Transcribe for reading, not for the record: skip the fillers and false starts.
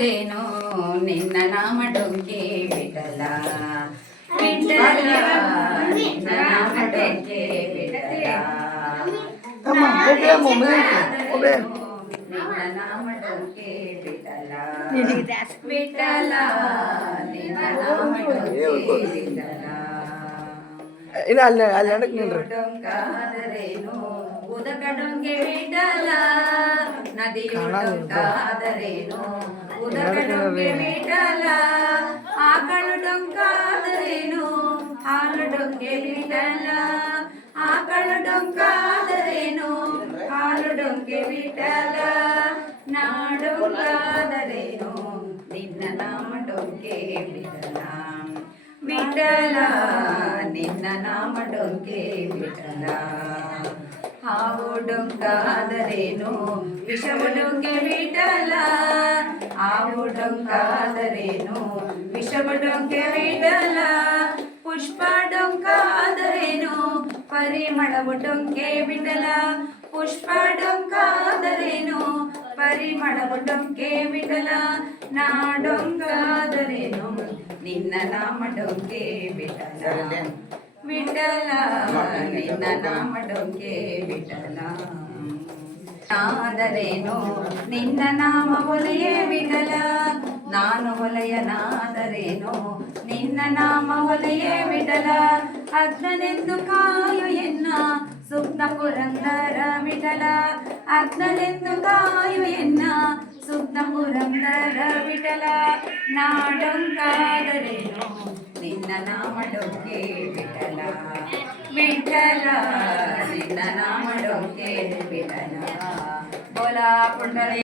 rain ನಿನ್ನ ನಾಮ ಡೊಂಕೆ ಬಿಡಲ ಬಿಡಲ ನಿನ್ನ ನಾಮ ಡೊಂಕೆ ಬಿಡಲ ನಿನ್ನ ನಾಮ ಡೊಂಕೆ ಬಿಡಲ ಬಿಡಲ ನಿನ್ನ ನಾಮ ಡೊಂಕೆ ಬಿಡಲ ಡೊಂಕಾದರೇನು ಉದಕ ಡೊಂಕೆ ಬಿಡಲ ನದಿಯು ಡೊಂಕಾದರೇನು ಉದಕ ಡೊಂಕೆ ಬಿಡಲ ಆಕಳು ಡೊಂಕಾದರೇನು ಹಾಲು ಡೊಂಕೆ ಬಿಡಲ ಆಕಳು ಡೊಂಕಾದರೇನು ಹಾಲು ಡೊಂಕೆ ಬಿಡಲ ನಾಡೊಂಕಾದರೇನು ನಿನ್ನ ನಾಮ ಡೊಂಕೆ ಬಿಡಲ ಬಿಡಲ ನಿನ್ನ ನಾಮ ಡೊಂಕೆ ಬಿಡಲ ಹಾವು ಡೊಂಕಾದರೇನು ವಿಷವು ಡೊಂಕೆ ಬಿಡಲ ಹಾವು ಡೊಂಕಾದರೇನು ವಿಷವು ಡೊಂಕೆ ಬಿಡಲ ಪುಷ್ಪ ಡೊಂಕಾದರೇನು ಪರಿಮಳವು ಡೊಂಕೆ ಬಿಡಲ ಪುಷ್ಪ ಡೊಂಕಾದರೇನು ಪರಿಮಳವು ಡೊಂಕೆ ಬಿಡಲ ನಾ ಡೊಂಕಾದರೇನು ನಿನ್ನ ನಾಮ ಡೊಂಕೆ ಬಿಡಲ ಬಿಡಲ ನಿನ್ನ ನಾಮ ಡೊಂಕೆ ಬಿಡಲ ನಾದರೇನು ನಿನ್ನ ನಾಮ ಒಲೆಯೇ ಬಿಡಲ ನಾನು ಒಲೆಯನಾದರೇನು ನಿನ್ನ ನಾಮ ಒಲೆಯೇ ಬಿಡಲ ಅಗ್ನನೆಂದು ಕಾಯು ಎನ್ನ ಸುಪ್ತ ಪುರಂದರ ಬಿಡಲ ಅಗ್ನನೆಂದು ಕಾಯು ಎನ್ನ ಸುಪ್ತ ಪುರಂದರ ಬಿಡಲ ನಾಡೊಂಕಾದರೇನು ನಿನ್ನ ನಾಮ ಡೊಂಕೆ ಬಿಡಲ ಬಿಡಲ ನಿನ್ನ ನಾಮ ಡೊಂಕೆ ಬಿಡಲ ಬೋಲಾ ಪುಂಡರಿ